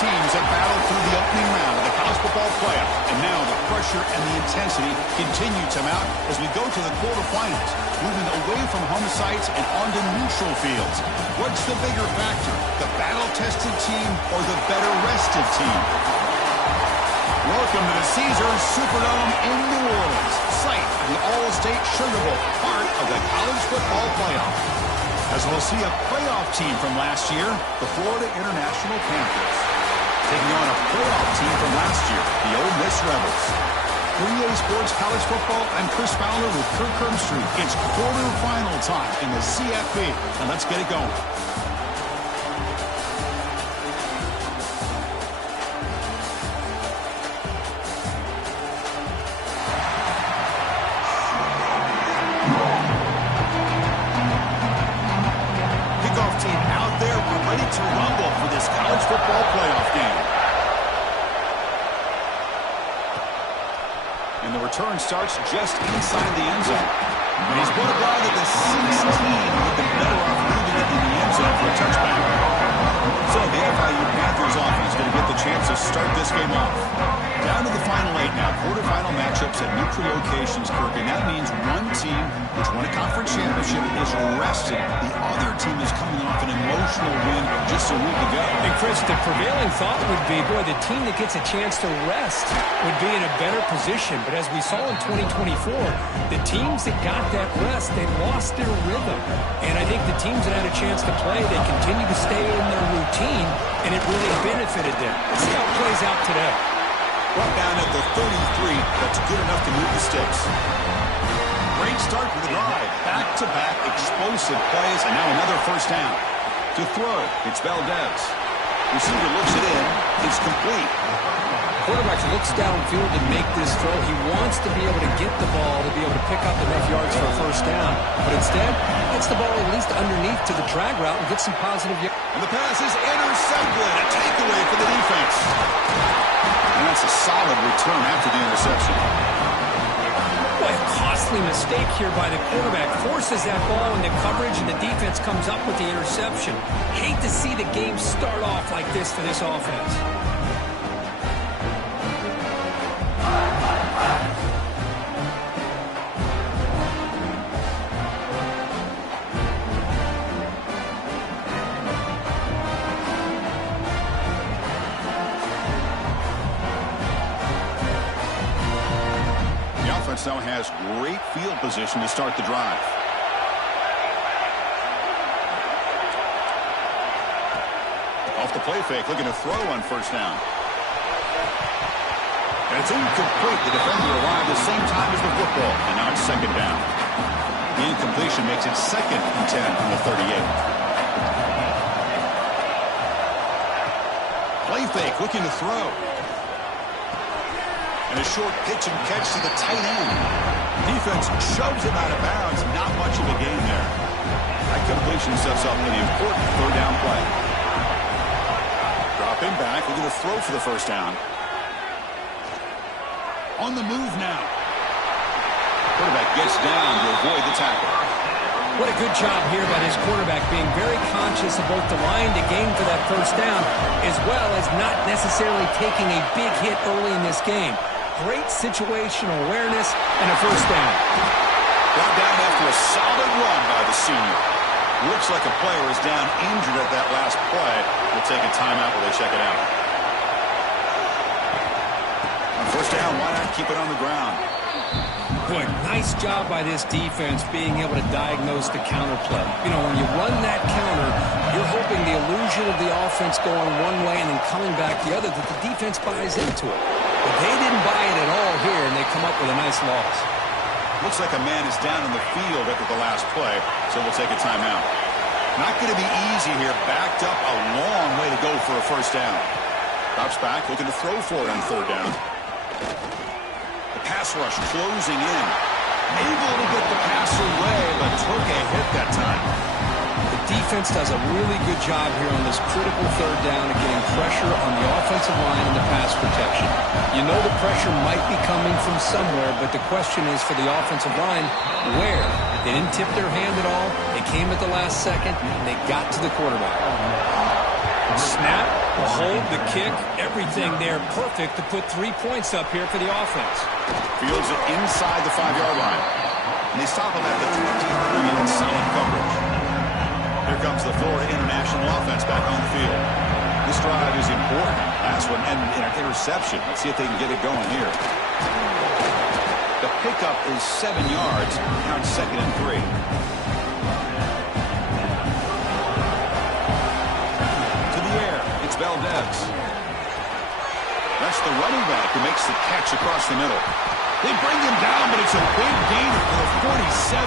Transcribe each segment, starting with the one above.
teams have battled through the opening round of the college football playoff, and now the pressure and the intensity continue to mount as we go to the quarterfinals, moving away from home sites and onto neutral fields. What's the bigger factor, the battle-tested team or the better-rested team? Welcome to the Caesars Superdome in New Orleans, site of the All-State Sugar Bowl, part of the college football playoff. As we'll see a playoff team from last year, the Florida International Panthers, taking on a playoff team from last year, the Ole Miss Rebels. 3A Sports College Football, I'm Chris Fowler with Kirk Herbstreit. It's quarterfinal time in the CFP, and let's get it going. To rumble for this college football playoff game. And the return starts just inside the end zone. And he's brought a guy at the 16 with the better off moving it in the end zone for a touchback. So the FIU Panthers offense going to get the chance to start this game off. Down to the final 8 now. Quarterfinal matchups at neutral locations, Kirk. And that means one team which won a conference championship is rested. The other team is coming off an emotional win just a week ago. And Chris, the prevailing thought would be, boy, the team that gets a chance to rest would be in a better position. But as we saw in 2024, the teams that got that rest, they lost their rhythm. And I think the teams that had a chance to play, they continue to stay in their routine, and it really benefited them. Let's see how it plays out today. Brought down at the 33. That's good enough to move the sticks. Great start for the drive. Back-to-back explosive plays, and now another first down. To throw, it's Valdez. Receiver looks it in. It's complete. Quarterback looks downfield to make this throw. He wants to be able to get the ball to be able to pick up enough yards for a first down. But instead, gets the ball at least underneath to the drag route and gets some positive yards. And the pass is intercepted. A takeaway for the defense. And that's a solid return after the interception. Boy, a costly mistake here by the quarterback. Forces that ball into coverage, and the defense comes up with the interception. Hate to see the game start off like this for this offense. Now has great field position to start the drive. Off the play fake, looking to throw on first down. And it's incomplete. The defender arrived the same time as the football, and now it's second down. The incompletion makes it 2nd and 10 on the 38. Play fake, looking to throw. And a short pitch and catch to the tight end. Defense shoves him out of bounds. Not much of a gain there. That completion sets up an important third down play. Dropping back, looking to throw for the first down. On the move now. Quarterback gets down to avoid the tackle. What a good job here by this quarterback, being very conscious of both the line to gain for that first down, as well as not necessarily taking a big hit early in this game. Great situational awareness and a first down. Brought down after a solid run by the senior. Looks like a player is down injured at that last play. We'll take a timeout while they check it out. On first down, why not keep it on the ground? Boy, nice job by this defense being able to diagnose the counter play. You know, when you run that counter, you're hoping the illusion of the offense going one way and then coming back the other, that the defense buys into it. But they didn't buy it at all here, and they come up with a nice loss. Looks like a man is down in the field after the last play, so we'll take a timeout. Not going to be easy here. Backed up a long way to go for a first down. Drops back, looking to throw for it on third down. The pass rush closing in. Able to get the pass away, but took a hit that time. The defense does a really good job here on this critical third down of getting pressure on the offensive line and the pass protection. You know the pressure might be coming from somewhere, but the question is for the offensive line, where? They didn't tip their hand at all. They came at the last second, and they got to the quarterback. Snap, the hold, the kick, everything there perfect to put 3 points up here for the offense. Fields it inside the 5-yard line. And they stop him at the 23 in solid coverage. Here comes the Florida International offense back on the field. This drive is important. Last one ended in an interception. Let's see if they can get it going here. The pickup is 7 yards. Now it's 2nd and 3. To the air. It's Valdez. That's the running back who makes the catch across the middle. They bring him down, but it's a big gain for the 47.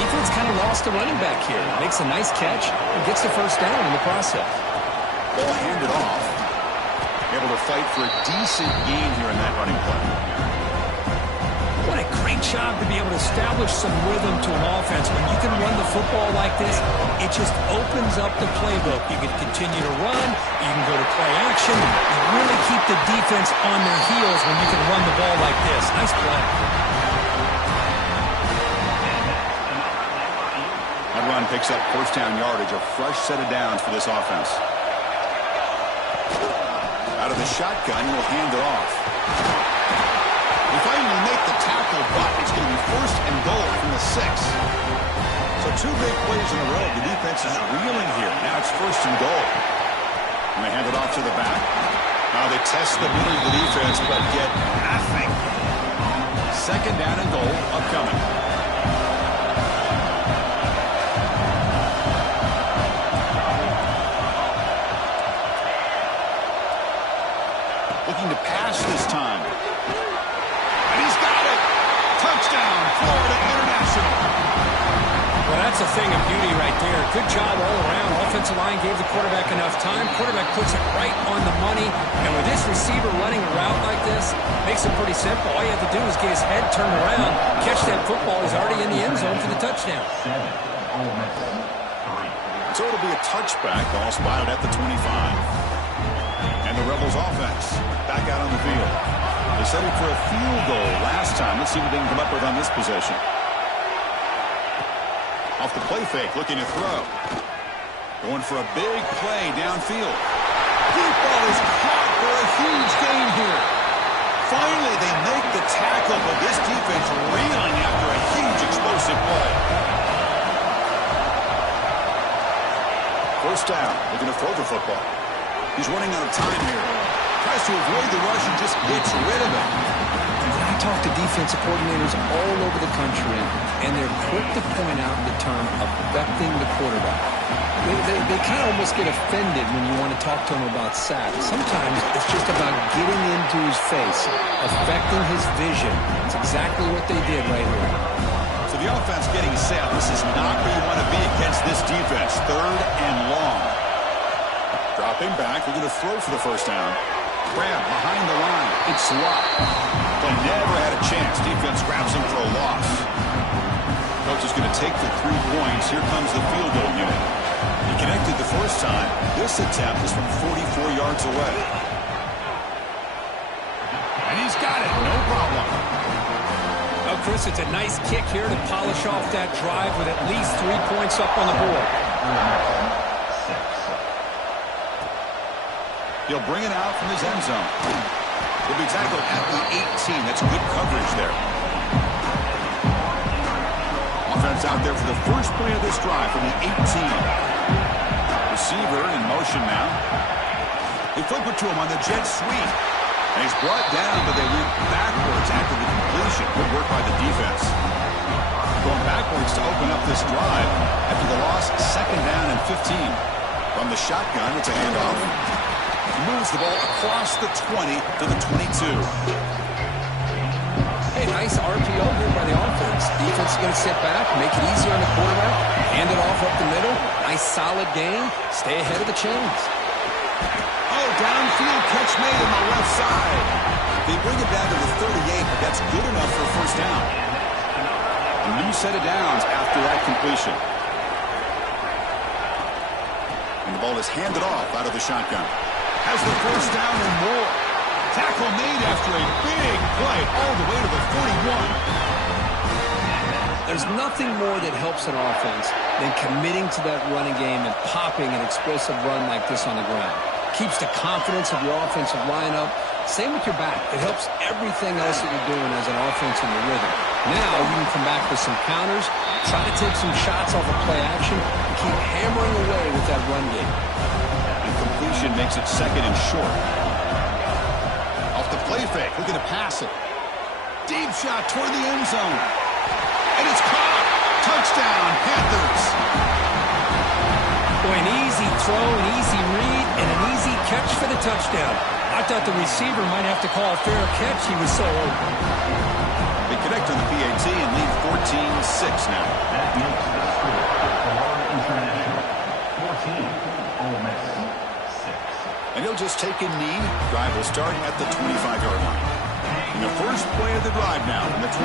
Defense kind of lost the running back here. Makes a nice catch and gets the first down in the process. Ball handed off. Able to fight for a decent gain here in that running play. What a great job to be able to establish some rhythm to an offense. When you can run the football like this, it just opens up the playbook. You can continue to run. You can go to play action. You really keep the defense on their heels when you can run the ball like this. Nice play. That run picks up first down yardage. A fresh set of downs for this offense. Out of the shotgun, he'll hand it off. They finally make the tackle, but it's going to be 1st and goal from the 6. So 2 big plays in a row. The defense is reeling here. Now it's 1st and goal. And they hand it off to the back. Now they test the middle of the defense, but get nothing. 2nd down and goal upcoming. Looking to pass this time. And he's got it. Touchdown, Florida International. Well, that's a thing of beauty right there. Good job all around. Offensive line gave the quarterback enough time. Quarterback puts it right on the money. And with this receiver running a route like this, makes it pretty simple. All you have to do is get his head turned around, catch that football. He's already in the end zone for the touchdown. So it'll be a touchback. Ball spotted at the 25. And the Rebels offense back out on the field. They settled for a field goal last time. Let's see what they can come up with on this possession. Off the play fake, looking to throw. Going for a big play downfield. Deep ball is caught for a huge gain here. Finally, they make the tackle, but this defense reeling after a huge explosive play. First down, looking to throw the football. He's running out of time here. Tries to avoid the rush and just gets rid of it. I talk to defensive coordinators all over the country, and they're quick to point out the term affecting the quarterback. They kind of almost get offended when you want to talk to them about sacks. Sometimes it's just about getting into his face, affecting his vision. It's exactly what they did right here. So the offense getting set. This is not where you want to be against this defense. 3rd and long. Dropping back, we're going to throw for the first down. Grab behind the line. It's locked. They never had a chance. Defense grabs him for a loss. Coach is going to take the 3 points. Here comes the field goal unit. He connected the first time. This attempt is from 44 yards away. And he's got it. No problem. Oh, Chris, it's a nice kick here to polish off that drive with at least 3 points up on the board. He'll bring it out from his end zone. He'll be tackled at the 18. That's good coverage there. Offense out there for the first play of this drive from the 18. Receiver in motion now. They flip it to him on the jet sweep. And he's brought down, but they went backwards after the completion. Good work by the defense. Going backwards to open up this drive after the loss, 2nd down and 15. From the shotgun, it's a handoff. Moves the ball across the 20 to the 22. Hey, nice RPO here by the offense. Defense is going to sit back, make it easy on the quarterback, hand it off up the middle. Nice solid game. Stay ahead of the chains. Oh, downfield catch made on the left side. They bring it down to the 38, but that's good enough for a first down. A new set of downs after that completion. And the ball is handed off out of the shotgun. Has the first down and more. Tackle made after a big play all the way to the 41. There's nothing more that helps an offense than committing to that running game and popping an explosive run like this on the ground. Keeps the confidence of your offensive lineup. Same with your back. It helps everything else that you're doing as an offense in the rhythm. Now you can come back with some counters, try to take some shots off of play action, and keep hammering away with that run game. And completion makes it second and short. Off the play fake, looking to pass it. Deep shot toward the end zone. And it's caught. Touchdown, Panthers. Boy, an easy throw, an easy read, and an easy catch for the touchdown. I thought the receiver might have to call a fair catch. He was so open. They connect on the PAT and lead 14-6 now. That makes the score for International 14, Ole Miss 6. And he'll just take a knee. Drive will start at the 25-yard line. And the first play of the drive now from the 25.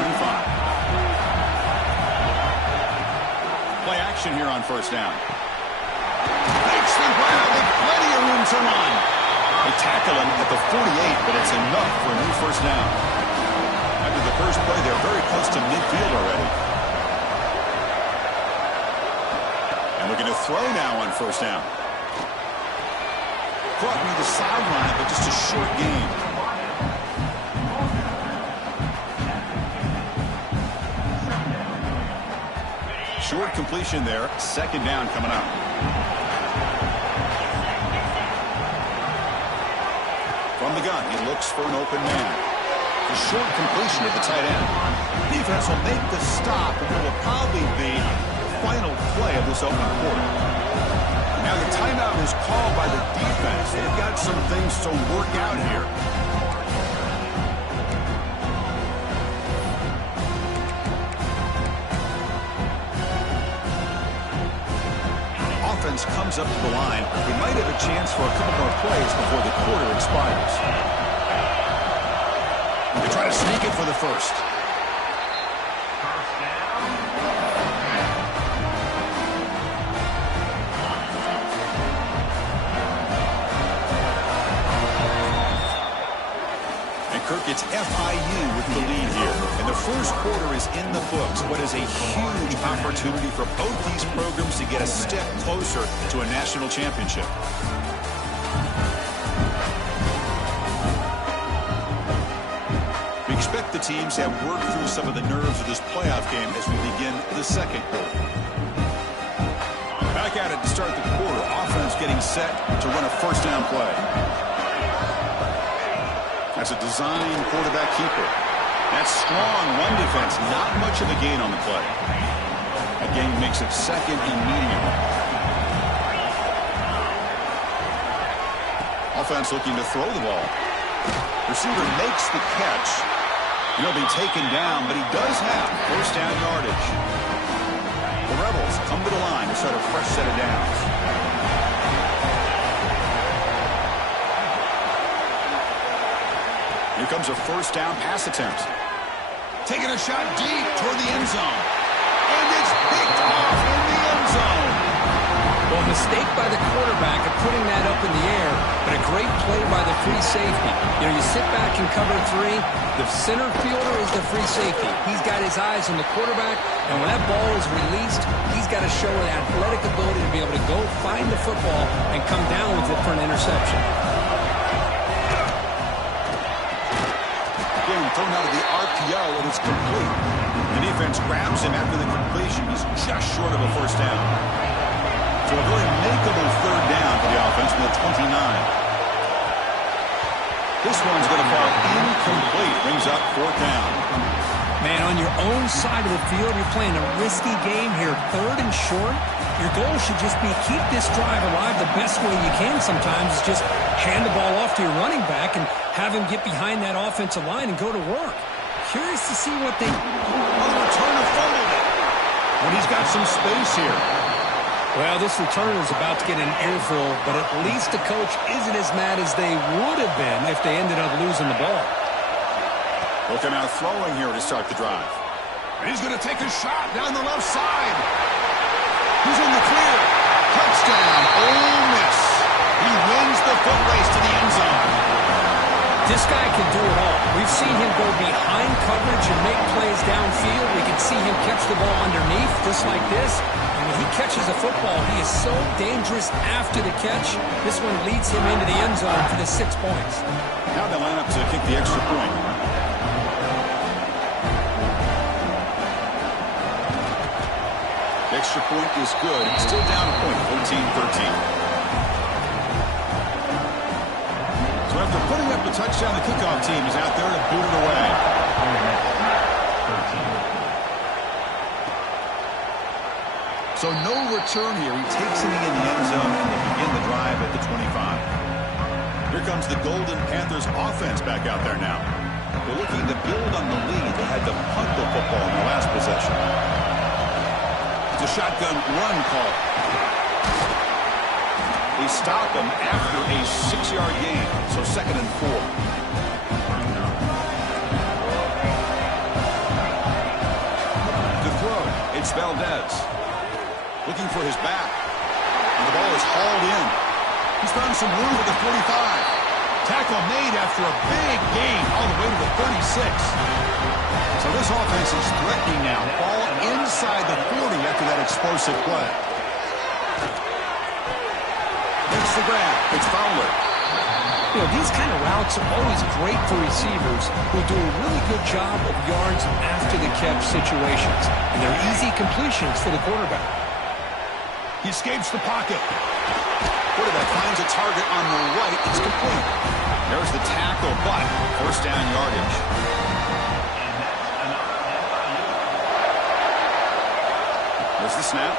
Play action here on first down. Makes the grab with plenty of room to run. They tackle him at the 48, but it's enough for a new first down. After the first play, they're very close to midfield already. And looking to throw now on first down. Caught near the sideline, but just a short game. Short completion there. Second down coming up. From the gun, he looks for an open man. A short completion at the tight end. Defense will make the stop, and it will probably be the final play of this open quarter. Now the timeout is called by the defense. They've got some things to work out here. Offense comes up to the line. We might have a chance for a couple more plays before the quarter expires. They try to sneak it for the first. Kirk, it's FIU with the lead here. And the first quarter is in the books. What is a huge opportunity for both these programs to get a step closer to a national championship. We expect the teams to have worked through some of the nerves of this playoff game as we begin the second quarter. Back at it to start the quarter. Offense getting set to run a first down play. As a design quarterback keeper. That's strong run defense. Not much of a gain on the play. That gain makes it second and medium. Offense looking to throw the ball. Receiver makes the catch. And he'll be taken down, but he does have first down yardage. The Rebels come to the line to start a fresh set of downs. Here comes a first down pass attempt. Taking a shot deep toward the end zone. And it's picked off in the end zone. Well, mistake by the quarterback of putting that up in the air, but a great play by the free safety. You know, you sit back and cover three. The center fielder is the free safety. He's got his eyes on the quarterback, and when that ball is released, he's got to show an athletic ability to be able to go find the football and come down with it for an interception. Thrown out of the RPO, and it's complete. The defense grabs him after the completion. He's just short of a first down. So a very makeable third down for the offense from the 29. This one's going to fall incomplete. Brings up fourth down. Man, on your own side of the field, you're playing a risky game here. Third and short. Your goal should just be keep this drive alive the best way you can sometimes is just hand the ball off to your running back and have him get behind that offensive line and go to work. Curious to see what they... On the return of fumbled it. When he's got some space here. Well, this return is about to get an earful, but at least the coach isn't as mad as they would have been if they ended up losing the ball. Looking out throwing here to start the drive. And he's going to take a shot down the left side. He's in the clear. Touchdown, Ole Miss. He wins the foot race to the end zone. This guy can do it all. We've seen him go behind coverage and make plays downfield. We can see him catch the ball underneath, just like this. And when he catches a football, he is so dangerous after the catch. This one leads him into the end zone for the 6 points. Now they line up to kick the extra point. The extra point is good. Still down a point, 14-13. So after putting up the touchdown, the kickoff team is out there to boot it away. So no return here. He takes it in the end zone and they begin the drive at the 25. Here comes the Golden Panthers offense back out there now. They're looking to build on the lead. They had to punt the football in their last possession. It's a shotgun run call. They stop him after a 6-yard gain, so 2nd and 4. To throw, it's Valdez. Looking for his back. And the ball is hauled in. He's found some room at the 45. Tackle made after a big gain all the way to the 36. So this offense is threatening now. Ball inside the 40 after that explosive play. It's the grab. It's Fowler. You know, these kind of routes are always great for receivers who do a really good job of yards after the catch situations. And they're easy completions for the quarterback. He escapes the pocket. Quarterback finds a target on the right. It's complete. There's the tackle, but first down yardage. There's the snap.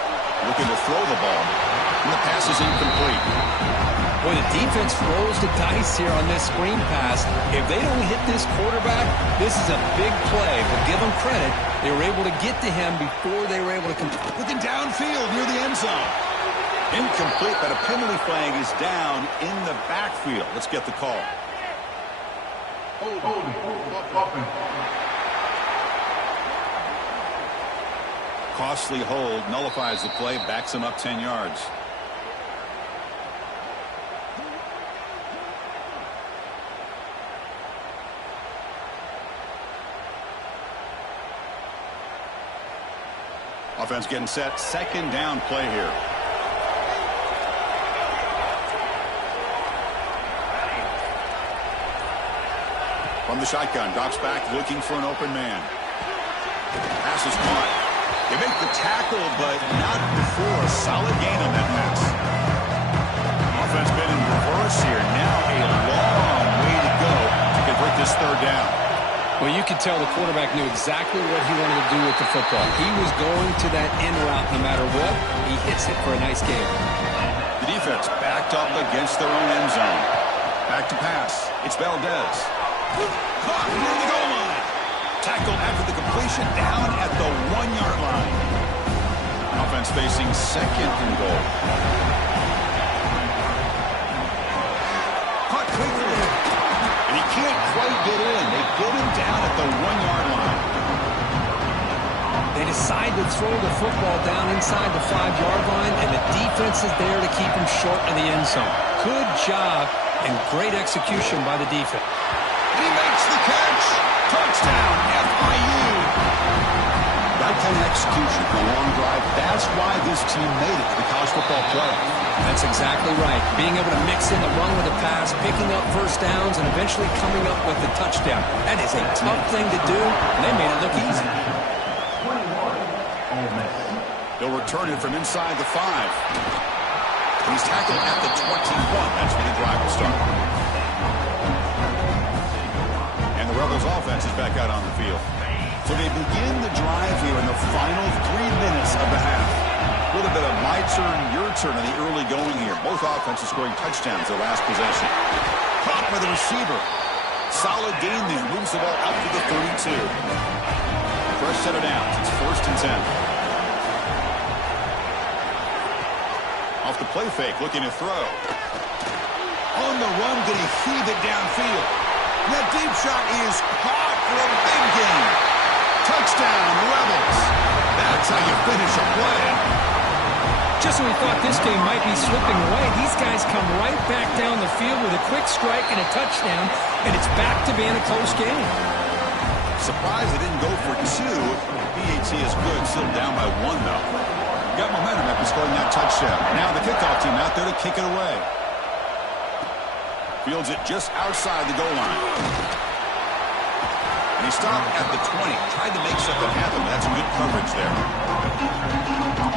Looking to throw the ball. And the pass is incomplete. Boy, the defense rolls the dice here on this screen pass. If they don't hit this quarterback, this is a big play. But give them credit. They were able to get to him before they were able to complete. Looking downfield near the end zone. Incomplete, but a penalty flag is down in the backfield. Let's get the call. Costly hold, nullifies the play, backs him up 10 yards. Offense getting set. 2nd down play here. From the shotgun, drops back, looking for an open man. Pass is caught. They make the tackle, but not before a solid gain on that pass. Offense been in reverse here. Now a long way to go to convert this 3rd down. Well, you could tell the quarterback knew exactly what he wanted to do with the football. He was going to that in route no matter what. He hits it for a nice gain. The defense backed up against their own end zone. Back to pass. It's Valdez. Caught near the goal line. Tackle after the completion down at the 1-yard line. Offense facing 2nd and goal. Caught quickly. And he can't quite get in. They get him down at the 1-yard line. They decide to throw the football down inside the 5-yard line, and the defense is there to keep him short of the end zone. Good job and great execution by the defense. He makes the catch. Touchdown, FIU. That kind of execution for a long drive, that's why this team made it to the college football playoff. That's exactly right. Being able to mix in the run with the pass, picking up first downs, and eventually coming up with the touchdown. That is a tough thing to do, and they made it look easy. They'll return it from inside the 5. He's tackled at the 21. That's where the drive will start. And the Rebels offense is back out on the field. So they begin the drive here in the final 3 minutes of the half. A little bit of my turn, your turn in the early going here. Both offenses scoring touchdowns their last possession. Caught by the receiver. Solid gain there. Moves the ball up to the 32. Fresh set of downs. It's 1st and 10. Off the play fake, looking to throw. On the run, going to heave it downfield. That deep shot is caught for a big gain. Touchdown, Rebels. That's how you finish a play. Just when we thought this game might be slipping away, these guys come right back down the field with a quick strike and a touchdown, and it's back to being a close game. Surprised they didn't go for two. BAT is good, still down by one, though. Got momentum after scoring that touchdown. Now the kickoff team out there to kick it away. Fields it just outside the goal line. And he stopped at the 20. Tried to make something happen, but that's some good coverage there.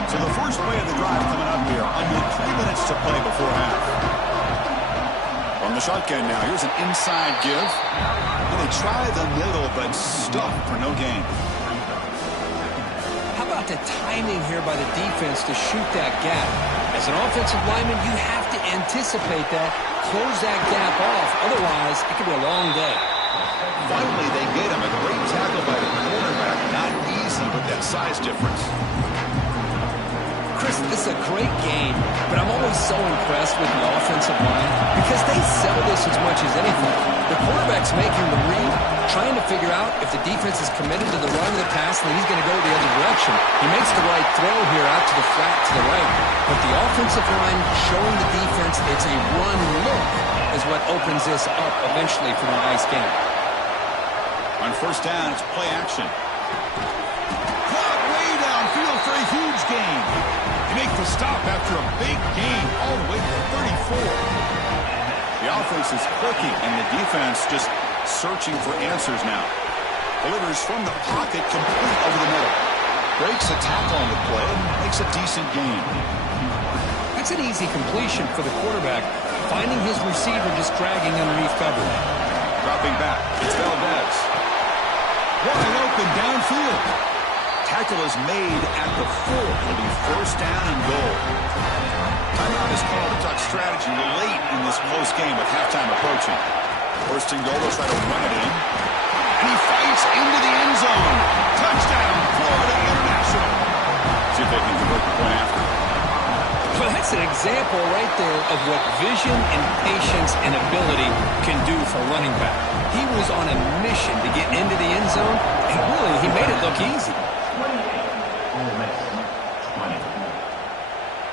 So the first play of the drive coming up here. Under 3 minutes to play before half. From the shotgun now, here's an inside give. And they try the middle, but stuck for no gain. How about the timing here by the defense to shoot that gap? As an offensive lineman, you have to anticipate that, close that gap off. Otherwise, it could be a long day. Finally, they get him. A great tackle by the quarterback. Not easy with that size difference. Chris, this is a great game, but I'm always so impressed with the offensive line because they sell this as much as anything. The quarterback's making the read, trying to figure out if the defense is committed to the run or the pass, and he's going to go the other direction. He makes the right throw here out to the flat to the right, but the offensive line showing the defense it's a run look is what opens this up eventually for the nice game. On first down, it's play action. Clock way downfield for a huge gain. They make the stop after a big gain all the way to the 34. The offense is clicking, and the defense just searching for answers now. Delivers from the pocket, complete over the middle. Breaks a tackle on the play and makes a decent gain. That's an easy completion for the quarterback, finding his receiver just dragging underneath coverage. Dropping back, it's Valdez. Wide open downfield. Tackle is made at the 4. It'll be first down and goal. Timeout is called to talk strategy late in this close game with halftime approaching. First and goal, they'll try to run it in. And he fights into the end zone. Touchdown, Florida International. See if they can convert the point after. Well, that's an example right there of what vision and patience and ability can do for a running back. He was on a mission to get into the end zone, and really, he made it look easy. OLE MISS 20.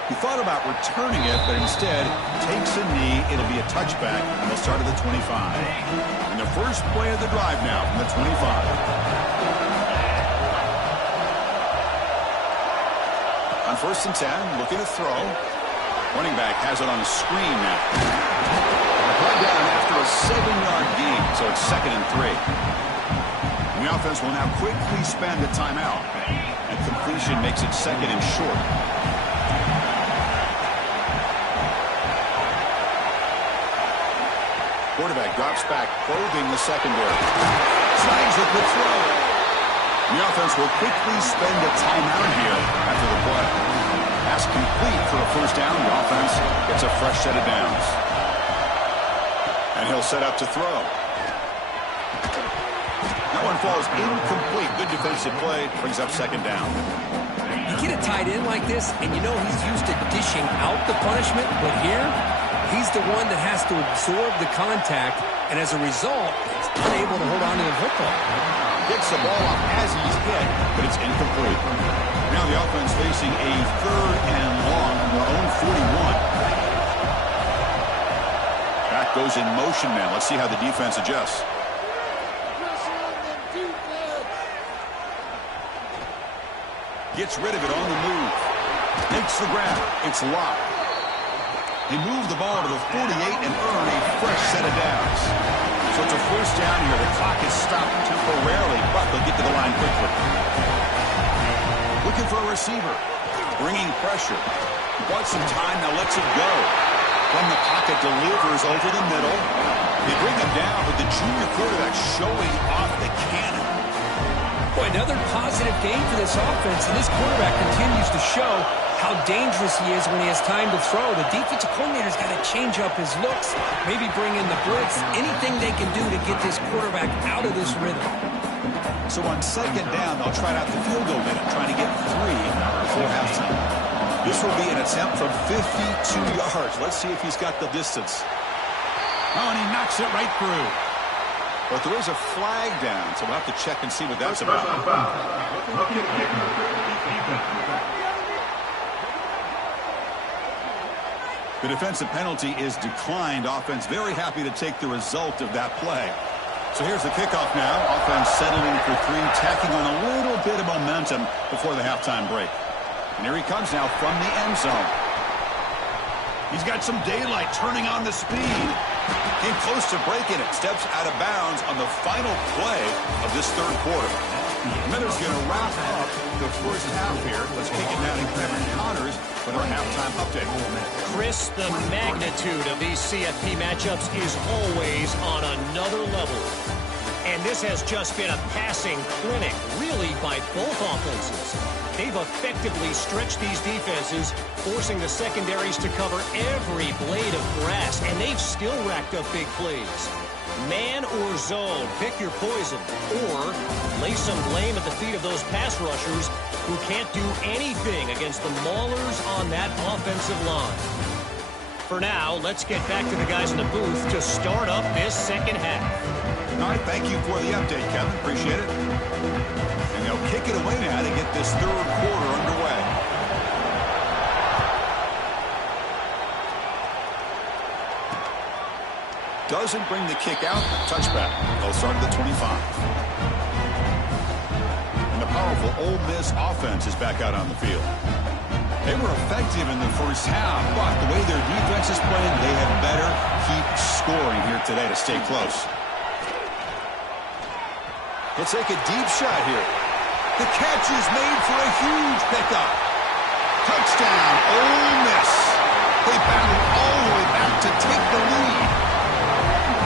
He thought about returning it, but instead takes a knee. It'll be a touchback, and they'll start at the 25. And the first play of the drive now from the 25. On first and 10, looking to throw. Running back has it on the screen now. Brought down after a 7-yard gain, so it's 2nd and 3. And the offense will now quickly spend a timeout. And completion makes it 2nd and short. Quarterback drops back, probing the secondary. Snags it with throw. The offense will quickly spend a timeout here after the play. Pass complete for a first down. The offense gets a fresh set of downs. And he'll set up to throw. That one falls incomplete. Good defensive play. Brings up 2nd down. You get a tight end like this, and you know he's used to dishing out the punishment, but here, he's the one that has to absorb the contact, and as a result, he's unable to hold on to the football. Gets the ball up as he's hit, but it's incomplete. Now the offense facing a 3rd and long on their own 41. Back goes in motion now. Let's see how the defense adjusts. Gets rid of it on the move. Makes the grab. It's locked. They move the ball to the 48 and earn a fresh set of downs. So it's a first down here. The clock is stopped temporarily, but they'll get to the line quickly. Looking for a receiver. Bringing pressure. Wants some time, now lets it go. From the pocket, delivers over the middle. They bring him down, but the junior quarterback showing off the cannon. Boy, another positive game for this offense, and this quarterback continues to show how dangerous he is when he has time to throw. The defensive coordinator's got to change up his looks, maybe bring in the blitz, anything they can do to get this quarterback out of this rhythm. So on 2nd down, they'll try out the field goal minute, trying to get 3 before halftime. This will be an attempt from 52 yards. Let's see if he's got the distance. Oh, and he knocks it right through. But there is a flag down, so we'll have to check and see what that's about. The defensive penalty is declined. Offense very happy to take the result of that play. So here's the kickoff now. Offense settling for three, tacking on a little bit of momentum before the halftime break. And here he comes now from the end zone. He's got some daylight, turning on the speed. Came close to breaking it. Steps out of bounds on the final play of this third quarter. Miller's going to wrap up the first half here. Let's kick it down to Kevin Connors with our halftime update. Chris, the magnitude of these CFP matchups is always on another level. And this has just been a passing clinic, really, by both offenses. They've effectively stretched these defenses, forcing the secondaries to cover every blade of grass, and they've still racked up big plays. Man or zone, pick your poison, or lay some blame at the feet of those pass rushers who can't do anything against the maulers on that offensive line. For now, let's get back to the guys in the booth to start up this second half. All right, thank you for the update, Kevin. Appreciate it. And they'll kick it away now to get this third quarter underway. Doesn't bring the kick out. Touchback. They'll start at the 25. And the powerful Ole Miss offense is back out on the field. They were effective in the first half, but the way their defense is playing, they had better keep scoring here today to stay close. He'll take a deep shot here. The catch is made for a huge pickup. Touchdown, Ole Miss. They battled all the way back to take the lead.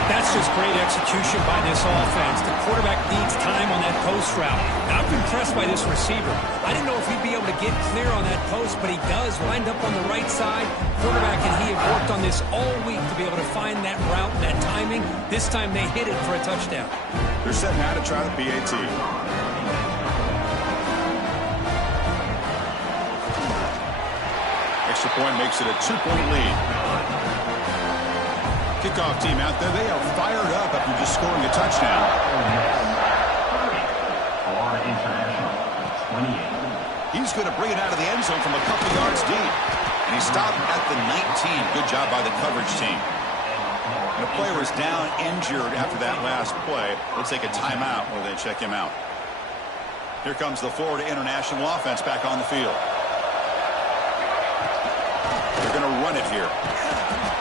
That's just great execution by this offense. The quarterback needs time on that post route. And I'm impressed by this receiver. I didn't know if he'd be able to get clear on that post, but he does. Lined up on the right side. Quarterback and he have worked on this all week to be able to find that route and that timing. This time they hit it for a touchdown. They're set now to try the PAT. Extra point makes it a 2-point lead. Kickoff team out there. They are fired up after just scoring a touchdown. Florida International, 28. He's going to bring it out of the end zone from a couple yards deep. And he stopped at the 19. Good job by the coverage team. And the player was down injured after that last play. They'll take a timeout where they check him out. Here comes the Florida International offense back on the field. They're going to run it here.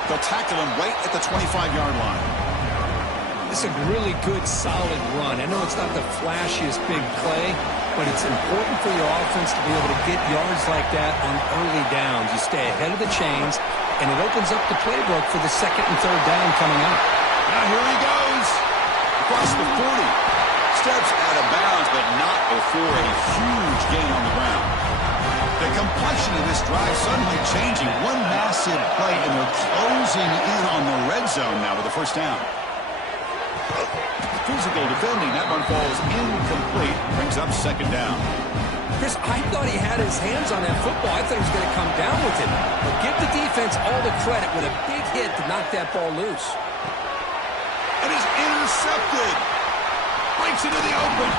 They'll tackle him right at the 25-yard line. This is a really good, solid run. I know it's not the flashiest big play, but it's important for your offense to be able to get yards like that on early downs. You stay ahead of the chains, and it opens up the playbook for the second and third down coming up. Now here he goes. Across the 40. Steps out of bounds, but not before a huge gain on the ground. The complexion of this drive suddenly changing. One massive play, and they're closing in on the red zone now with the first down. Physical defending. That one falls incomplete. Brings up second down. Chris, I thought he had his hands on that football. I thought he was going to come down with it. But give the defense all the credit with a big hit to knock that ball loose. It is intercepted. Breaks into the open.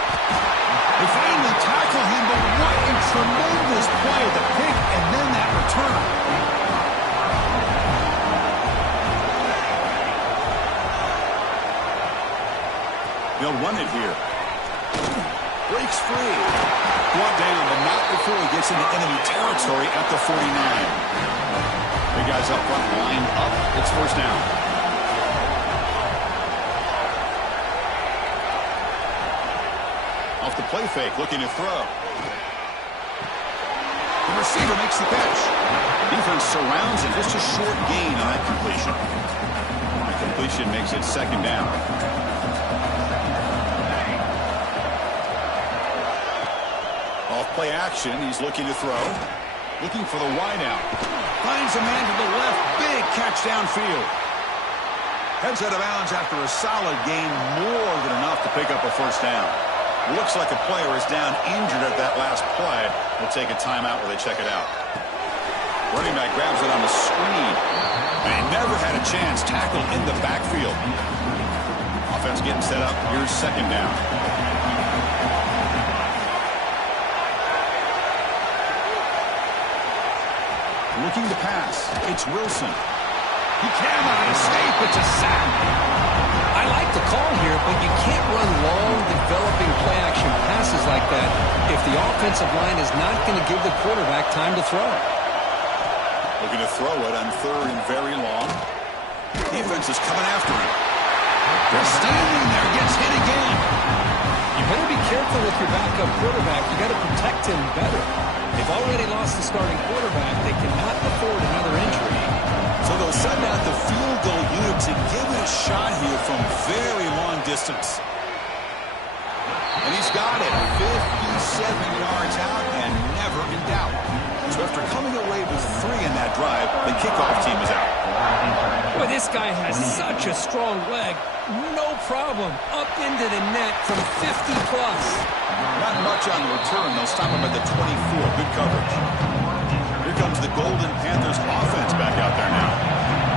They finally tackle him, but what a tremendous play. The pick and then that return. They'll run it here. Breaks free. Brought down, but not before he gets into enemy territory at the 49. Big guys up front, line up. It's first down. Off the play fake, looking to throw. The receiver makes the catch. Defense surrounds him. Just a short gain on that completion. The completion makes it second down. Off play action, he's looking to throw. Looking for the wide out. Finds a man to the left. Big catch downfield. Heads out of bounds after a solid gain. More than enough to pick up a first down. Looks like a player is down injured at that last play. We'll take a timeout where they check it out. Running back grabs it on the screen. And he never had a chance. Tackled in the backfield. Offense getting set up. Here's second down. Looking to pass. It's Wilson. He cannot escape. It's a sack. I like the call here, but you can't run long, developing play-action passes like that if the offensive line is not going to give the quarterback time to throw. Looking to throw it on 3rd and very long. Defense is coming after him. They're standing there. Gets hit again. You better be careful with your backup quarterback. You got to protect him better. They've already lost the starting quarterback. They cannot afford another injury. So they'll send out the field goal unit to give it a shot here from very long distance. And he's got it. 57 yards out and never in doubt. So after coming away with 3 in that drive, the kickoff team is out. Boy, this guy has such a strong leg. No problem. Up into the net from 50-plus. Not much on the return. They'll stop him at the 24. Good coverage. Here comes the Golden Panthers offense back out there now.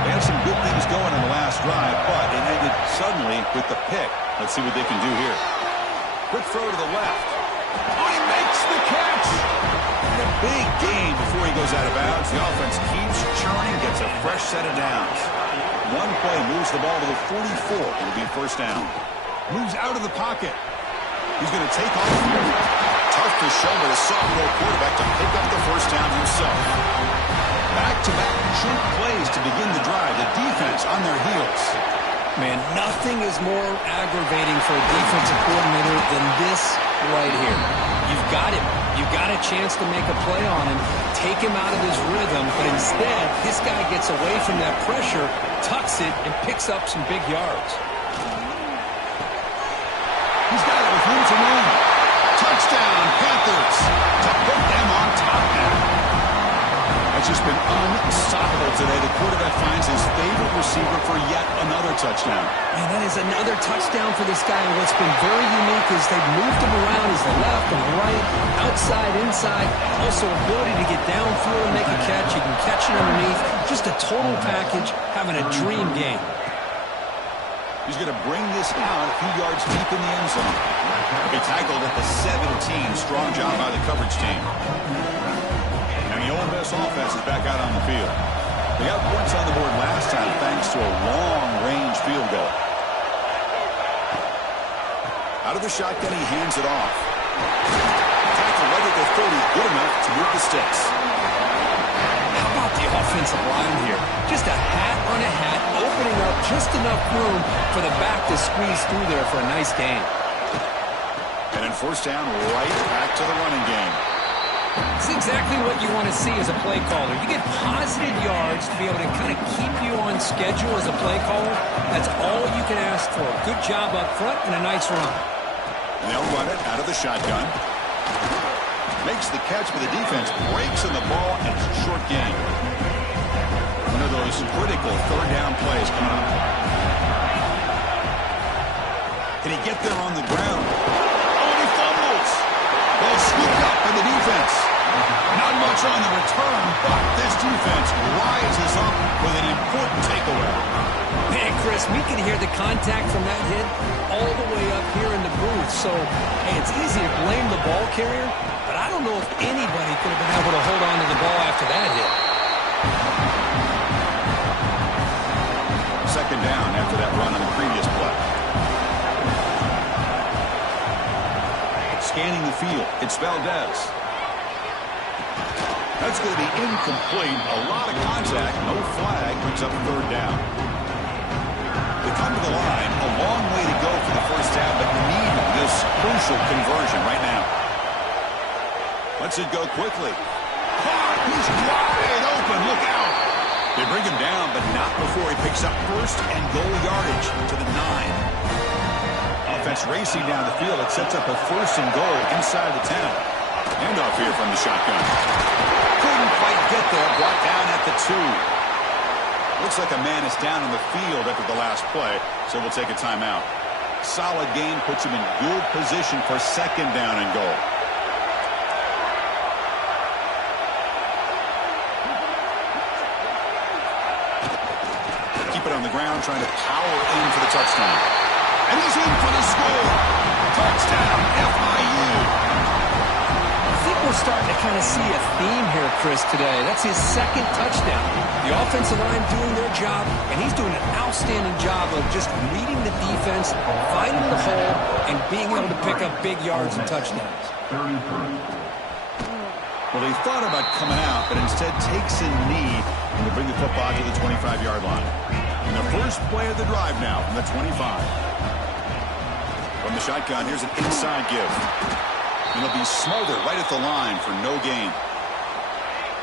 They had some good things going on the last drive, but it ended suddenly with the pick. Let's see what they can do here. Quick throw to the left. Oh, he makes the catch! And a big gain before he goes out of bounds. The offense keeps churning, gets a fresh set of downs. One play moves the ball to the 44. It'll be first down. Moves out of the pocket. He's going to take off. Tough to show with a sophomore quarterback to pick up the first down himself. Back-to-back chunk plays to begin the drive. The defense on their heels. Man, nothing is more aggravating for a defensive coordinator than this right here. You've got him. You've got a chance to make a play on him, take him out of his rhythm, but instead, this guy gets away from that pressure, tucks it, and picks up some big yards. He's got it with room to run. Touchdown, Panthers, to put them on top now. It's just been unstoppable today. The quarterback finds his favorite receiver for yet another touchdown. Man, that is another touchdown for this guy. And what's been very unique is they've moved him around as the left and the right, outside, inside. Also ability to get downfield and make a catch. You can catch it underneath. Just a total package, having a dream game. He's going to bring this out a few yards deep in the end zone. He tackled at the 17. Strong job by the coverage team. The Ole Miss offense is back out on the field. They got points on the board last time thanks to a long-range field goal. Out of the shotgun, he hands it off. Tackle right at the 30, good enough to move the sticks. How about the offensive line here? Just a hat on a hat, opening up just enough room for the back to squeeze through there for a nice gain. And then first down, right back to the running game. It's exactly what you want to see as a play caller. You get positive yards to be able to kind of keep you on schedule as a play caller. That's all you can ask for. Good job up front and a nice run. And they'll run it out of the shotgun. Makes the catch, but the defense breaks in the ball, and it's a short game. One of those critical third down plays coming up. Can he get there on the ground? Oh, and he fumbles. Well, scooped up in the defense. Not much on the return, but this defense rises up with an important takeaway. Man, Chris, we can hear the contact from that hit all the way up here in the booth. So, hey, it's easy to blame the ball carrier, but I don't know if anybody could have been able to hold on to the ball after that hit. Second down after that run on the previous play. Scanning the field, it's Valdez. That's going to be incomplete. A lot of contact, no flag, brings up third down. They come to the line, a long way to go for the first down, but need this crucial conversion right now. Lets it go quickly. He's wide open, look out. They bring him down, but not before he picks up first and goal yardage to the 9. Offense racing down the field. It sets up a first and goal inside the 10. Handoff here from the shotgun. Couldn't quite get there. Brought down at the 2. Looks like a man is down on the field after the last play, so we'll take a timeout. Solid game puts him in good position for second down and goal. Keep it on the ground, trying to power in for the touchdown. And he's in for the score. Touchdown, FIU. I think we're starting to kind of see a theme here, Chris, today. That's his second touchdown. The offensive line doing their job, and he's doing an outstanding job of just reading the defense, finding the hole, and being able to pick up big yards and touchdowns. Well, they thought about coming out, but instead takes a knee and to bring the football to the 25-yard line. And the first play of the drive now from the 25. From the shotgun, here's an inside give. And it'll be smothered right at the line for no gain.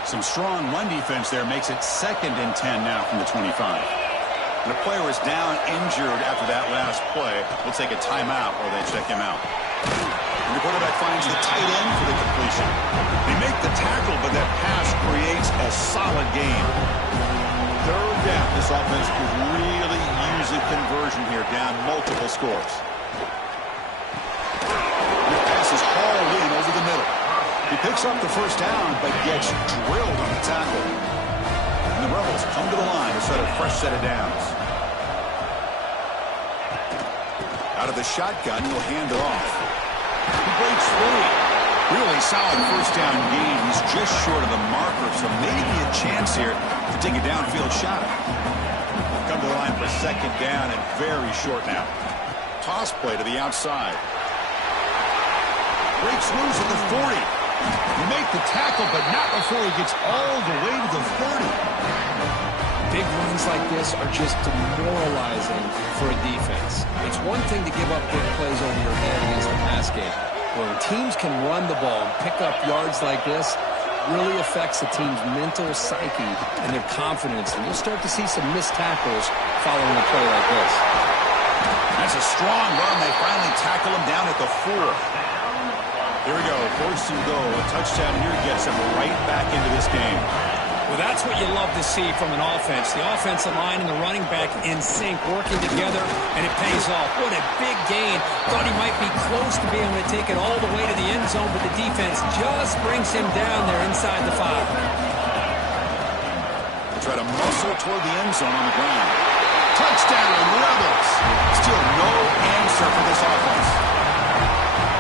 Some strong run defense there makes it 2nd and 10 now from the 25. And the player is down injured after that last play. We'll take a timeout while they check him out. And the quarterback finds the tight end for the completion. They make the tackle, but that pass creates a solid gain. 3rd down. This offense could really use a conversion here, down multiple scores. The pass is hauled in over the middle. He picks up the first down, but gets drilled on the tackle. And the Rebels come to the line to set a fresh set of downs. Out of the shotgun, he'll hand it off. He breaks free. Really solid first down gain. He's just short of the marker, so maybe a chance here to take a downfield shot. Come to the line for 2nd down and very short now. Toss play to the outside. Breaks loose at the 40. You make the tackle, but not before he gets all the way to the 30. Big runs like this are just demoralizing for a defense. It's one thing to give up big plays over your head against the pass game. When teams can run the ball and pick up yards like this, really affects the team's mental psyche and their confidence. And you'll start to see some missed tackles following a play like this. That's a strong run. They finally tackle him down at the 4. Here we go, 4th and goal. A touchdown here gets him right back into this game. Well, that's what you love to see from an offense. The offensive line and the running back in sync, working together, and it pays off. What a big gain. Thought he might be close to being able to take it all the way to the end zone, but the defense just brings him down there inside the 5. They try to muscle toward the end zone on the ground. Touchdown, Rebels. Still no answer for this offense.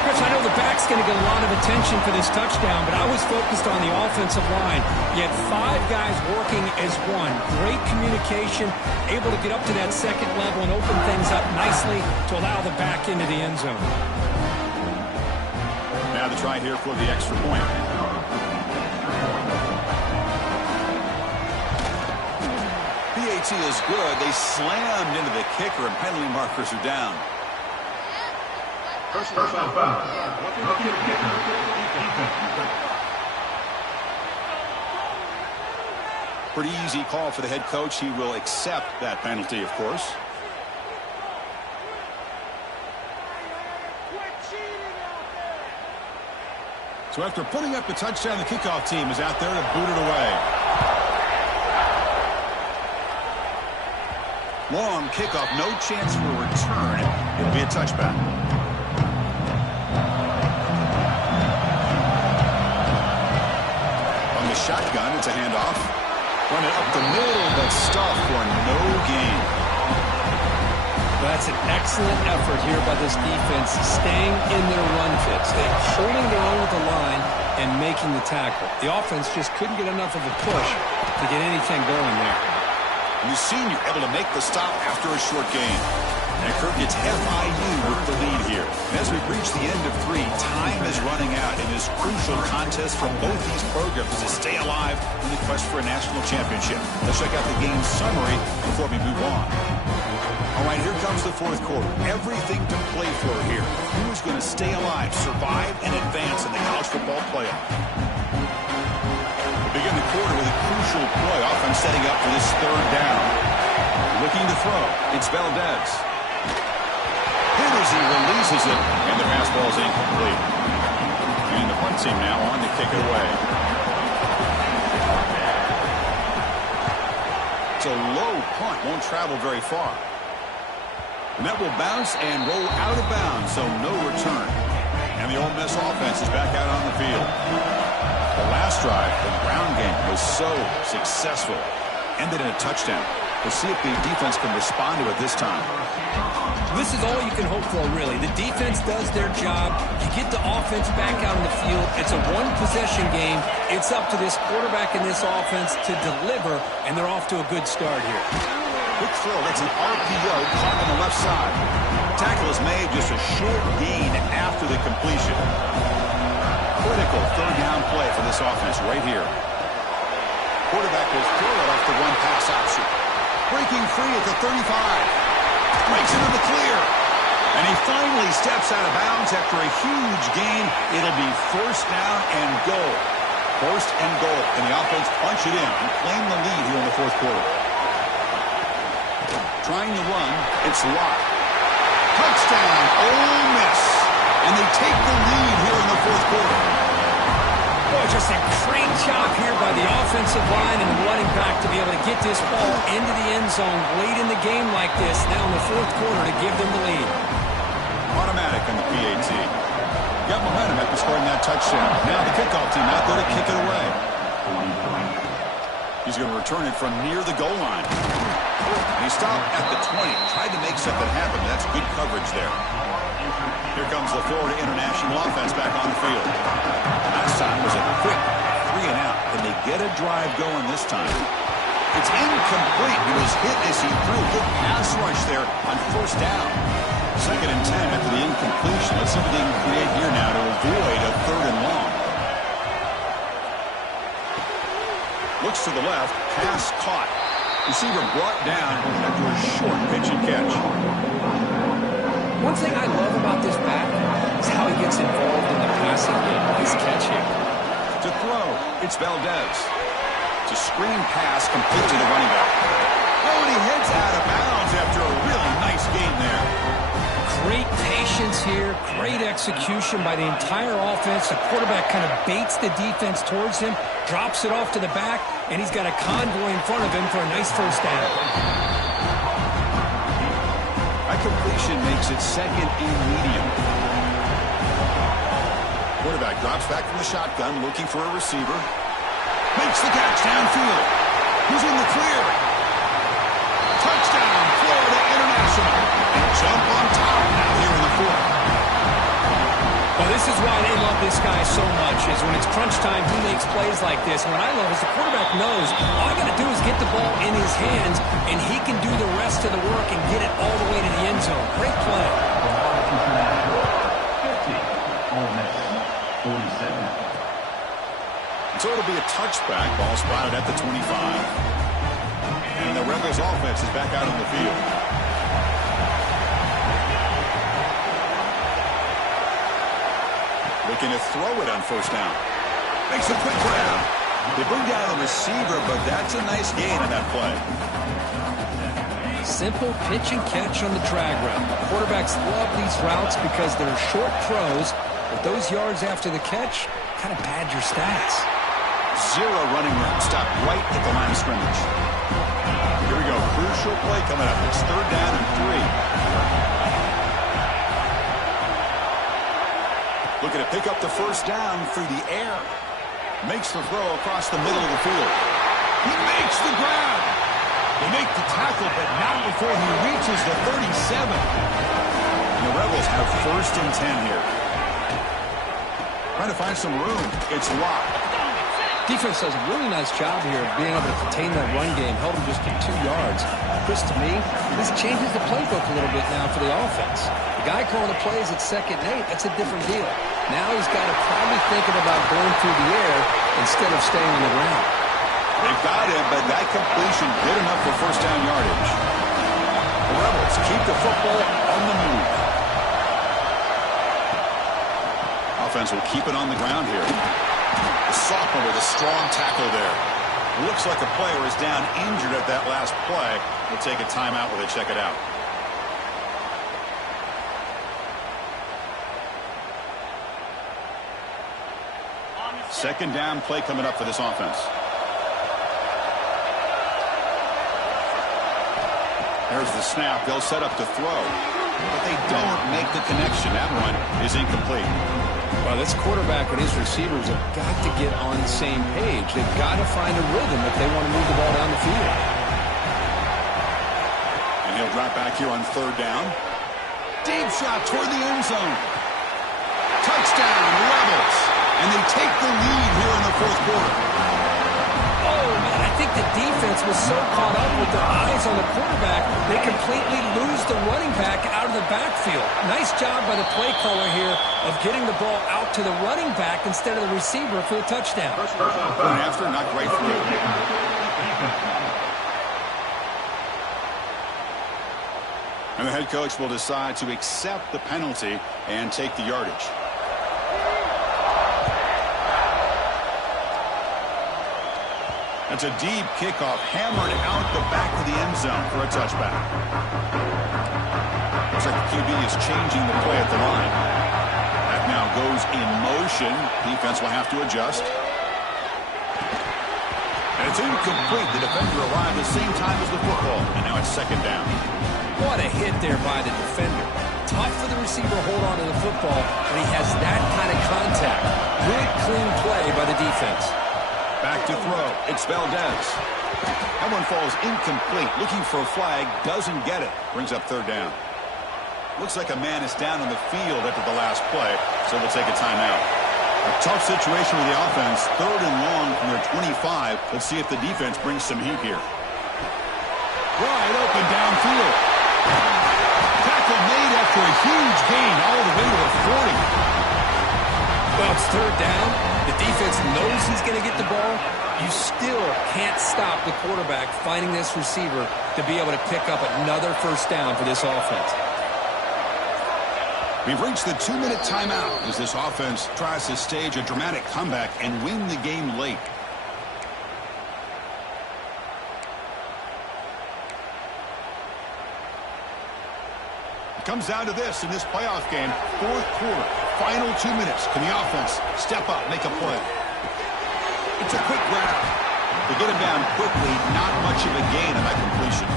Chris, I know the back's going to get a lot of attention for this touchdown, but I was focused on the offensive line. You had 5 guys working as one. Great communication, able to get up to that 2nd level and open things up nicely to allow the back into the end zone. Now the try here for the extra point. PAT is good. They slammed into the kicker, and penalty markers are down. Personal foul. Pretty easy call for the head coach. He will accept that penalty, of course. So after putting up the touchdown, the kickoff team is out there to boot it away. Long kickoff, no chance for a return. It'll be a touchback. Shotgun, it's a handoff. Run it up the middle, but stuffed for no gain. Well, that's an excellent effort here by this defense, staying in their run fits. They're holding their own with the line and making the tackle. The offense just couldn't get enough of a push to get anything going there. And you've seen you're able to make the stop after a short gain. And Kirk gets FIU with the lead here. And as we reach the end of 3, time is running out in this crucial contest for both these programs to stay alive in the quest for a national championship. Let's check out the game summary before we move on. All right, here comes the 4th quarter. Everything to play for here. Who's going to stay alive, survive, and advance in the college football playoff? We begin the quarter with a crucial play. Offense setting up for this 3rd down. Looking to throw. It's Valdez. As he releases it, and the pass ball is incomplete. And the punt team now on to kick it away. It's a low punt, won't travel very far. And that will bounce and roll out of bounds, so no return. And the Ole Miss offense is back out on the field. The last drive, the ground game, was so successful. Ended in a touchdown. We'll see if the defense can respond to it this time. This is all you can hope for, really. The defense does their job. You get the offense back out on the field. It's a one-possession game. It's up to this quarterback and this offense to deliver, and they're off to a good start here. Quick throw. That's an RPO caught on the left side. Tackle is made, just a short gain after the completion. Critical third down play for this offense right here. Quarterback will throw it off the one-pass option. Breaking free at the 35. Breaks into the clear. And he finally steps out of bounds after a huge gain. It'll be first down and goal. First and goal. And the offense punch it in and claim the lead here in the fourth quarter. Trying to run. It's locked. Touchdown, Ole Miss. And they take the lead here in the fourth quarter. Boy, just a great job here by the offensive line and the running back to be able to get this ball into the end zone late in the game like this, now in the fourth quarter, to give them the lead. Automatic on the PAT. Got momentum after scoring that touchdown. Now the kickoff team out there to kick it away. He's going to return it from near the goal line. And he stopped at the 20. Tried to make something happen, but that's good coverage there. Here comes the Florida International offense back on the field. Last time was a quick 3 and out. Can they get a drive going this time? It's incomplete. He was hit as he threw. Good pass rush there on first down. Second and 10 after the incompletion. Let's see what they can create here now to avoid a third and long. Looks to the left. Pass caught. Receiver brought down after a short pitch and catch. One thing I love about this back is how he gets involved in the passing game. Nice catch here. To throw, it's Valdez. It's a screen pass complete to the running back. Oh, and he heads out of bounds after a really nice game there. Great patience here. Great execution by the entire offense. The quarterback kind of baits the defense towards him, drops it off to the back, and he's got a convoy in front of him for a nice first down. Completion makes it second and medium. Quarterback drops back from the shotgun, looking for a receiver. Makes the catch downfield. Who's in the clear? Touchdown, Florida International. And jump on top now here in the fourth. Well, this is why they love this guy so much, is when it's crunch time, he makes plays like this. And what I love is the quarterback knows all I got to do is get the ball in his hands, and he can do the rest of the work and get it all the way to the end zone. Great play. 50, Ole Miss, 47. So it'll be a touchback. Ball spotted at the 25. And the Rebels offense is back out on the field. Looking to throw it on first down. Makes a quick grab. They bring down the receiver, but that's a nice gain on that play. Simple pitch and catch on the drag route. Quarterbacks love these routes because they're short throws, but those yards after the catch kind of pad your stats. Zero running room. Stopped right at the line of scrimmage. Here we go. Crucial play coming up. It's third down and 3. Looking to pick up the first down through the air. Makes the throw across the middle of the field. He makes the grab. They make the tackle, but not before he reaches the 37. And the Rebels have first and 10 here. Trying to find some room. It's locked. Defense does a really nice job here of being able to contain that run game. Held him just to 2 yards. Chris, to me, this changes the playbook a little bit now for the offense. The guy calling the plays at 2nd and 8, that's a different deal. Now he's got to probably thinking about going through the air instead of staying on the ground. They've got him, but that completion good enough for first down yardage. The Rebels keep the football on the move. Offense will keep it on the ground here. The sophomore with a strong tackle there. Looks like a player is down injured at that last play. We'll take a timeout while they check it out. Second down play coming up for this offense. There's the snap. They'll set up to throw, but they don't make the connection. That one is incomplete. Well, this quarterback and his receivers have got to get on the same page. They've got to find a rhythm if they want to move the ball down the field. And he'll drop back here on third down. deep shot toward the end zone. Touchdown, Rebels. And they take the lead here in the fourth quarter. Oh, man, I think the defense was so caught up with their eyes on the quarterback, they completely lose the running back out of the backfield. Nice job by the play caller here of getting the ball out to the running back instead of the receiver for the touchdown. Going after, not great for you. And the head coach will decide to accept the penalty and take the yardage. That's a deep kickoff, hammered out the back of the end zone for a touchback. Looks like the QB is changing the play at the line. That now goes in motion. Defense will have to adjust. And it's incomplete. The defender arrived at the same time as the football. And now it's second down. What a hit there by the defender. Tough for the receiver to hold on to the football when he has that kind of contact. Good, clean play by the defense. Back to throw. It's Valdez. That one falls incomplete. Looking for a flag. Doesn't get it. Brings up third down. Looks like a man is down on the field after the last play, so we'll take a timeout. A tough situation with the offense. Third and long from their 25. Let's see if the defense brings some heat here. Wide open downfield. Tackle made after a huge gain all the way to the 40. Well, it's third down. The defense knows he's going to get the ball. You still can't stop the quarterback finding this receiver to be able to pick up another first down for this offense. We've reached the 2-minute timeout as this offense tries to stage a dramatic comeback and win the game late. It comes down to this in this playoff game. Fourth quarter, final 2 minutes. Can the offense step up, make a play? It's a quick grab. They get him down quickly, not much of a gain on that completion.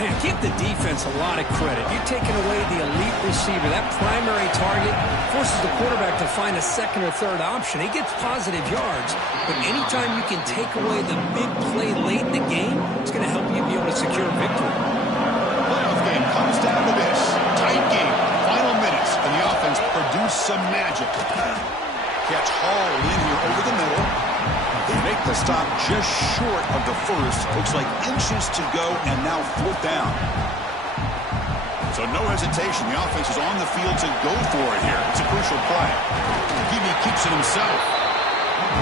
Man, give the defense a lot of credit. You're taking away the elite receiver. That primary target forces the quarterback to find a second or third option. He gets positive yards, but anytime you can take away the big play late in the game, it's going to help you be able to secure victory. Playoff game comes down to this. Tight game. Final minutes, and the offense produced some magic. Catch hauled in here over the middle. They make the stop just short of the first. Looks like inches to go, and now fourth down. So no hesitation. The offense is on the field to go for it here. It's a crucial play. QB keeps it himself.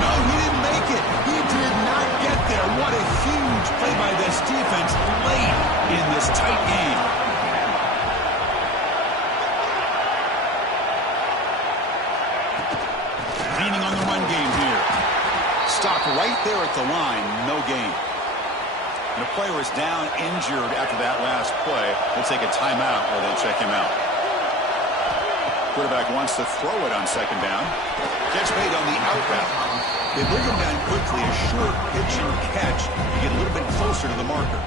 No, he didn't make it. He did not get there. What a huge play by this defense late in this tight game. Leaning on the run game here. Stopped right there at the line. No gain. And the player is down injured after that last play. They'll take a timeout or they'll check him out. Quarterback wants to throw it on second down. Catch made on the out route. They bring him down quickly. A short pitch and catch to get a little bit closer to the marker.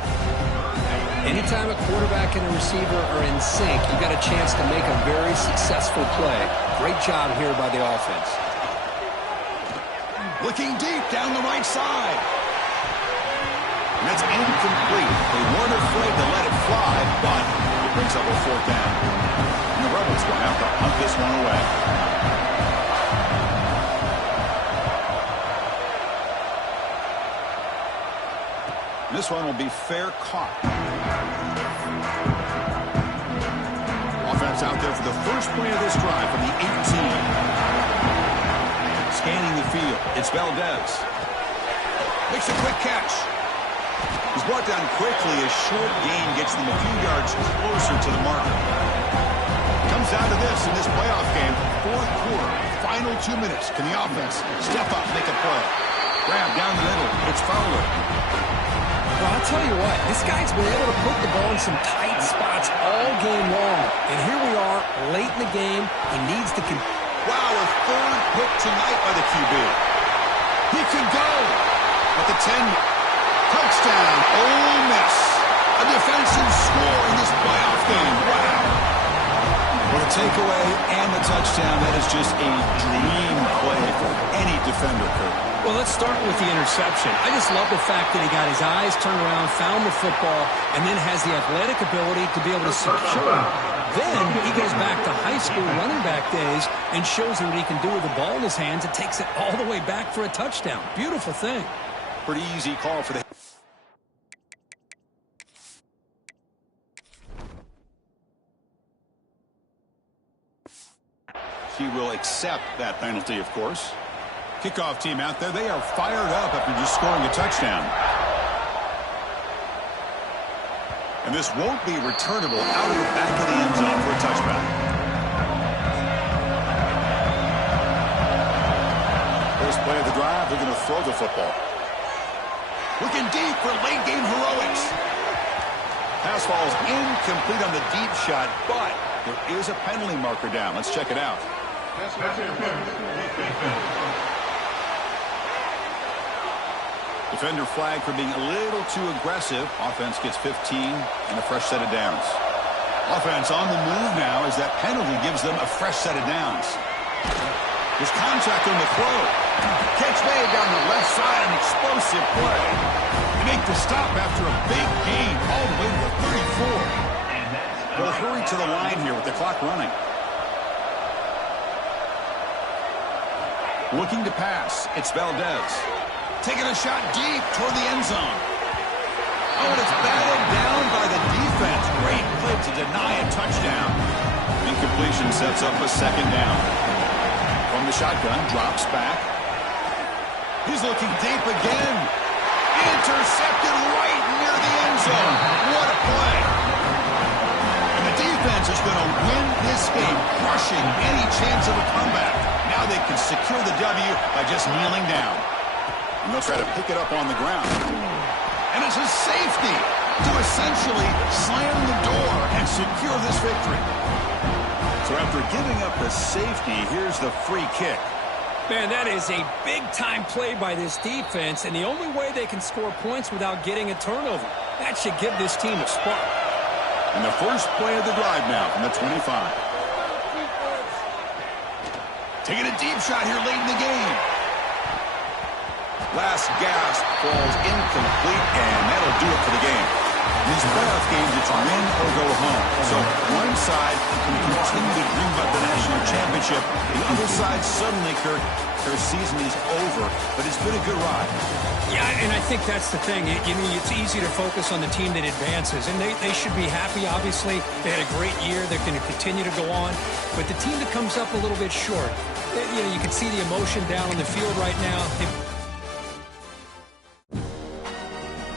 Anytime a quarterback and a receiver are in sync, you got a chance to make a very successful play. Great job here by the offense. Looking deep down the right side. And that's incomplete. They weren't afraid to let it fly, but it brings up a fourth down. And the Rebels will have to hunt this one away. This one will be fair caught. Offense out there for the first play of this drive from the 18. Scanning the field. It's Valdez. Makes a quick catch. He's brought down quickly. A short gain gets them a few yards closer to the marker. Comes down to this in this playoff game. Fourth quarter. Final 2 minutes. Can the offense step up, make a play? Grab down the middle. It's Fowler. Well, I'll tell you what. This guy's been able to put the ball in some tight spots all game long. And here we are late in the game. He needs to continue. Wow, a third pick tonight by the QB. He could go at the 10. Touchdown, Ole Miss. A defensive score in this playoff game. Wow. Well, the takeaway and the touchdown, that is just a dream play for any defender, Kurt. Well, let's start with the interception. I just love the fact that he got his eyes turned around, found the football, and then has the athletic ability to be able to secure it. Then he goes back to high school running back days and shows you what he can do with the ball in his hands and takes it all the way back for a touchdown. Beautiful thing. Pretty easy call for the... He will accept that penalty, of course. Kickoff team out there, they are fired up after just scoring a touchdown. And this won't be returnable out of the back of the end zone for a touchback. First play of the drive, they're going to throw the football. Looking deep for late game heroics. Pass falls incomplete on the deep shot, but there is a penalty marker down. Let's check it out. Defender flag for being a little too aggressive. Offense gets 15 and a fresh set of downs. Offense on the move now as that penalty gives them a fresh set of downs. There's contact on the throw. Catch made down the left side, an explosive play. They make the stop after a big gain all the way to the 34. They'll hurry to the line here with the clock running. Looking to pass, it's Valdez. Taking a shot deep toward the end zone. Oh, and it's batted down by the defense. Great play to deny a touchdown. Incompletion sets up a second down. From the shotgun, drops back. He's looking deep again. Intercepted right near the end zone. What a play. And the defense is going to win this game, crushing any chance of a comeback. Now they can secure the W by just kneeling down. And they'll try to pick it up on the ground. And it's a safety to essentially slam the door and secure this victory. So after giving up the safety, here's the free kick. Man, that is a big-time play by this defense, and the only way they can score points without getting a turnover. That should give this team a spark. And the first play of the drive now from the 25. Taking a deep shot here late in the game. Last gasp falls incomplete, and that'll do it for the game. These playoff games, it's win or go home. So one side can continue to dream about the national championship. The other side suddenly, Kirk, their season is over, but it's been a good ride. Yeah, and I think that's the thing. It's easy to focus on the team that advances, and they should be happy, obviously. They had a great year. They're going to continue to go on. But the team that comes up a little bit short, you can see the emotion down on the field right now.